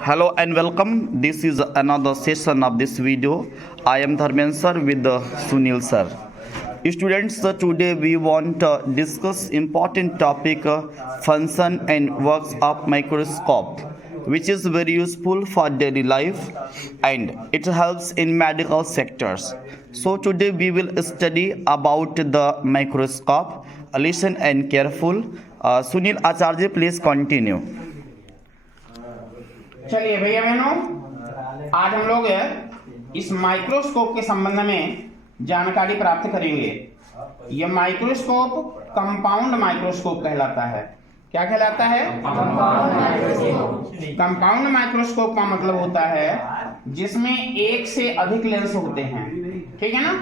Hello and welcome. This is another session of this video. I am Dharmen sir with Sunil sir. Students, today we want to discuss important topic function and works of microscope, which is very useful for daily life and it helps in medical sectors. So today we will study about the microscope. Listen and careful. Sunil Acharya, please continue. चलिए भैया बहनों, आज हम लोग इस microscope के संबंध में जानकारी प्राप्त करेंगे। यह माइक्रोस्कोप कंपाउंड माइक्रोस्कोप कहलाता है। क्या कहलाता है? कंपाउंड माइक्रोस्कोप का मतलब होता है जिसमें एक से अधिक लेंस होते हैं। ठीक है ना?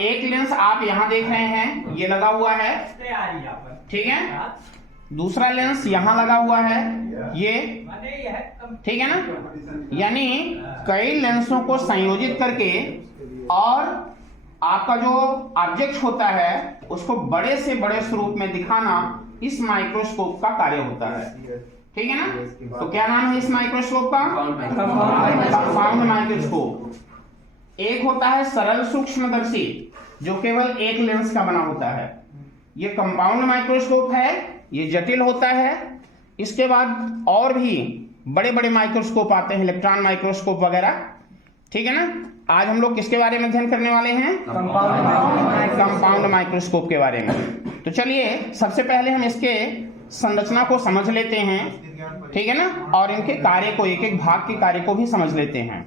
एक लेंस आप यहाँ देख रहे हैं, ये लगा हुआ है, ठीक है। दूसरा लेंस यहाँ लगा हुआ है, ये, ठीक है ना। यानी कई लेंसों को संयोजित करके और आपका जो ऑब्जेक्ट होता है उसको बड़े से बड़े स्वरूप में दिखाना इस माइक्रोस्कोप का कार्य होता है। ठीक है ना? तो क्या नाम है इस माइक्रोस्कोप का? Compound microscope. एक होता है सरल सूक्ष्मदर्शी जो केवल एक लेंस का बना होता है, ये कंपाउंड माइक्रोस्कोप है, ये जटिल होता है। इसके बाद और भी बड़े बड़े माइक्रोस्कोप आते हैं, इलेक्ट्रॉन माइक्रोस्कोप वगैरह। ठीक है ना? आज हम लोग किसके बारे में अध्ययन करने वाले हैं? कंपाउंड माइक्रोस्कोप के बारे में। तो चलिए सबसे पहले हम इसके संरचना को समझ लेते हैं, ठीक है ना, और इनके कार्य को, एक एक भाग के कार्य को भी समझ लेते हैं।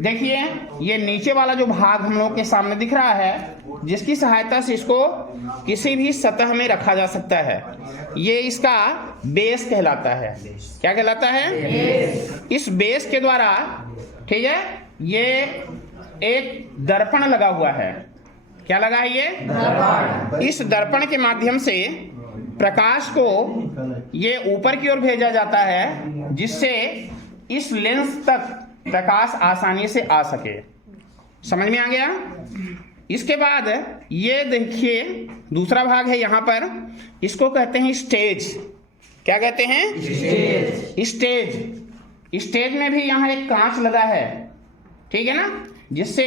देखिए ये नीचे वाला जो भाग हम लोग के सामने दिख रहा है, जिसकी सहायता से इसको किसी भी सतह में रखा जा सकता है, ये इसका बेस कहलाता है। क्या कहलाता है? इस बेस के द्वारा, ठीक है, ये एक दर्पण लगा हुआ है। क्या लगा है ये? दर्पण। इस दर्पण के माध्यम से प्रकाश को ये ऊपर की ओर भेजा जाता है, जिससे इस लेंस तक प्रकाश आसानी से आ सके। समझ में आ गया? इसके बाद ये देखिए दूसरा भाग है यहाँ पर, इसको कहते हैं स्टेज। क्या कहते हैं? स्टेज। स्टेज में भी यहाँ एक कांच लगा है, ठीक है ना, जिससे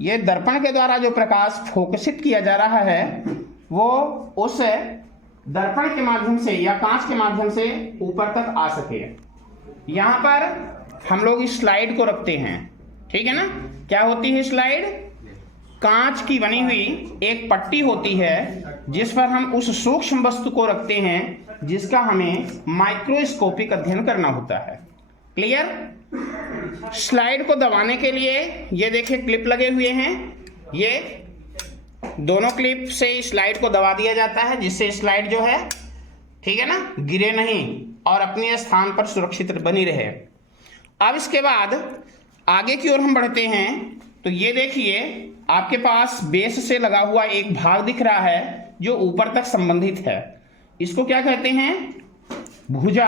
ये दर्पण के द्वारा जो प्रकाश फोकसित किया जा रहा है वो उस दर्पण के माध्यम से या कांच के माध्यम से ऊपर तक आ सके। यहाँ पर हम लोग इस स्लाइड को रखते हैं, ठीक है ना। क्या होती है स्लाइड? कांच की बनी हुई एक पट्टी होती है जिस पर हम उस सूक्ष्म वस्तु को रखते हैं जिसका हमें माइक्रोस्कोपिक अध्ययन करना होता है। क्लियर? स्लाइड को दबाने के लिए ये देखिए क्लिप लगे हुए हैं, ये दोनों क्लिप से स्लाइड को दबा दिया जाता है जिससे स्लाइड जो है, ठीक है ना, गिरे नहीं और अपने स्थान पर सुरक्षित बनी रहे। अब इसके बाद आगे की ओर हम बढ़ते हैं तो ये देखिए आपके पास बेस से लगा हुआ एक भाग दिख रहा है जो ऊपर तक संबंधित है। इसको क्या कहते हैं? भुजा।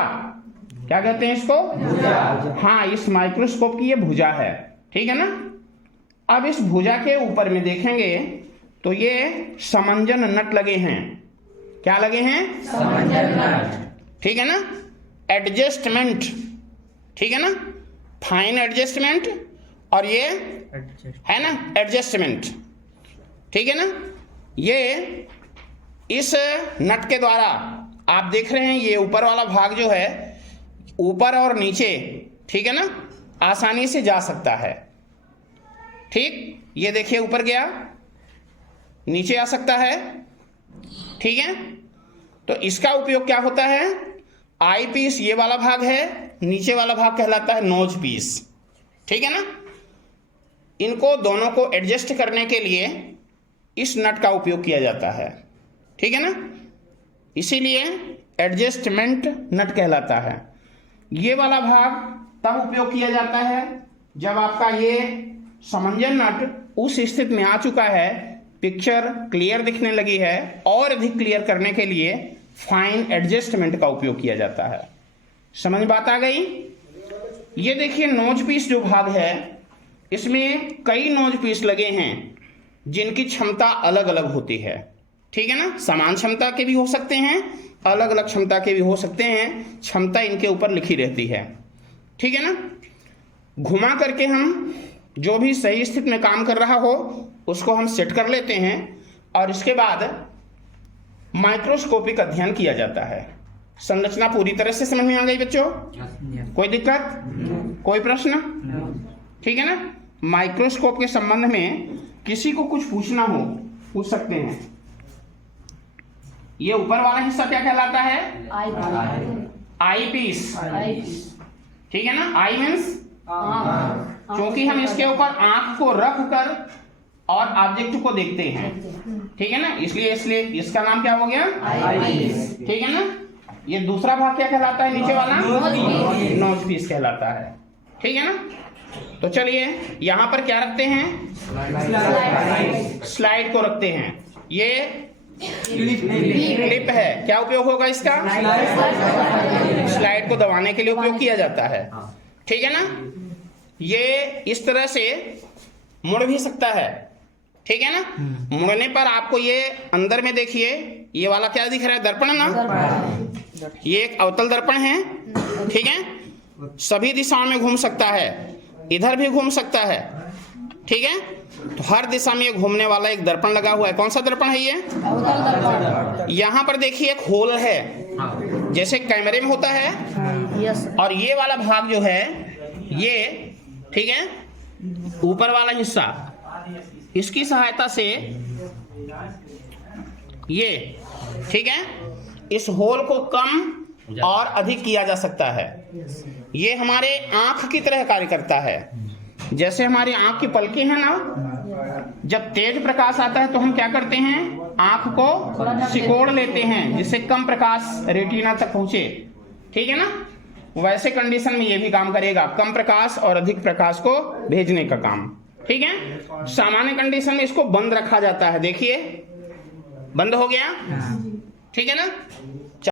क्या कहते हैं इसको? भुजा। हाँ, इस माइक्रोस्कोप की ये भुजा है, ठीक है ना। अब इस भुजा के ऊपर में देखेंगे तो ये समंजन नट लगे हैं। क्या लगे हैं? समंजन नट, ठीक है ना। एडजस्टमेंट, ठीक है ना, फाइन एडजस्टमेंट, और ये है ना एडजस्टमेंट, ठीक है ना। ये इस नट के द्वारा आप देख रहे हैं ये ऊपर वाला भाग जो है, ऊपर और नीचे, ठीक है ना, आसानी से जा सकता है। ठीक, ये देखिए ऊपर गया, नीचे आ सकता है, ठीक है। तो इसका उपयोग क्या होता है? आई पीस ये वाला भाग है, नीचे वाला भाग कहलाता है नोज पीस, ठीक है ना। इनको दोनों को एडजस्ट करने के लिए इस नट का उपयोग किया जाता है, ठीक है ना, इसीलिए एडजस्टमेंट नट कहलाता है। ये वाला भाग तब उपयोग किया जाता है जब आपका ये समंजन नट उस स्थिति में आ चुका है, पिक्चर क्लियर दिखने लगी है, और अधिक क्लियर करने के लिए फाइन एडजस्टमेंट का उपयोग किया जाता है। समझ बात आ गई? ये देखिए नोज पीस जो भाग है, इसमें कई नोज पीस लगे हैं जिनकी क्षमता अलग अलग होती है, ठीक है ना। समान क्षमता के भी हो सकते हैं, अलग अलग क्षमता के भी हो सकते हैं, क्षमता इनके ऊपर लिखी रहती है। ठीक है ना। घुमा करके हम जो भी सही स्थिति में काम कर रहा हो उसको हम सेट कर लेते हैं और इसके बाद माइक्रोस्कोपिक अध्ययन किया जाता है। संरचना पूरी तरह से समझ में आ गई बच्चों? कोई दिक्कत, कोई प्रश्न? ठीक है ना। माइक्रोस्कोप के संबंध में किसी को कुछ पूछना हो पूछ सकते हैं। ये ऊपर वाला हिस्सा क्या कहलाता है? आई पीस। ठीक है ना। आई मीन्स क्योंकि हम इसके ऊपर आंख को रख कर और ऑब्जेक्ट को देखते हैं, ठीक है ना, इसलिए इसका नाम क्या हो गया? ठीक है ना। ये दूसरा भाग क्या कहलाता है? नीचे वाला नोज पीस कहलाता है। ठीक है ना। तो चलिए यहां पर क्या रखते हैं? स्लाइड को रखते हैं। ये क्लिप है, क्या उपयोग होगा इसका? स्लाइड को दबाने के लिए उपयोग किया जाता है। ठीक है ना। ये इस तरह से मुड़ भी सकता है, ठीक है ना। मुड़ने पर आपको ये अंदर में देखिए, ये वाला क्या दिख रहा है? दर्पण ना। ये एक अवतल दर्पण है, ठीक है। सभी दिशाओं में घूम सकता है, इधर भी घूम सकता है, ठीक है। तो हर दिशा में ये घूमने वाला एक दर्पण लगा हुआ है। कौन सा दर्पण है ये? यहाँ पर देखिए एक होल है, जैसे कैमरे में होता है। और ये वाला भाग जो है ये, ठीक है, ऊपर वाला हिस्सा, इसकी सहायता से ये, ठीक है, इस होल को कम और अधिक किया जा सकता है। ये हमारे आंख की तरह कार्य करता है। जैसे हमारी आंख की पलकें हैं ना, जब तेज प्रकाश आता है तो हम क्या करते हैं? आंख को सिकोड़ लेते हैं जिससे कम प्रकाश रेटिना तक पहुंचे, ठीक है ना। वैसे कंडीशन में ये भी काम करेगा, कम प्रकाश और अधिक प्रकाश को भेजने का काम, ठीक है। सामान्य कंडीशन में इसको बंद रखा जाता है, देखिए बंद हो गया, ठीक है ना।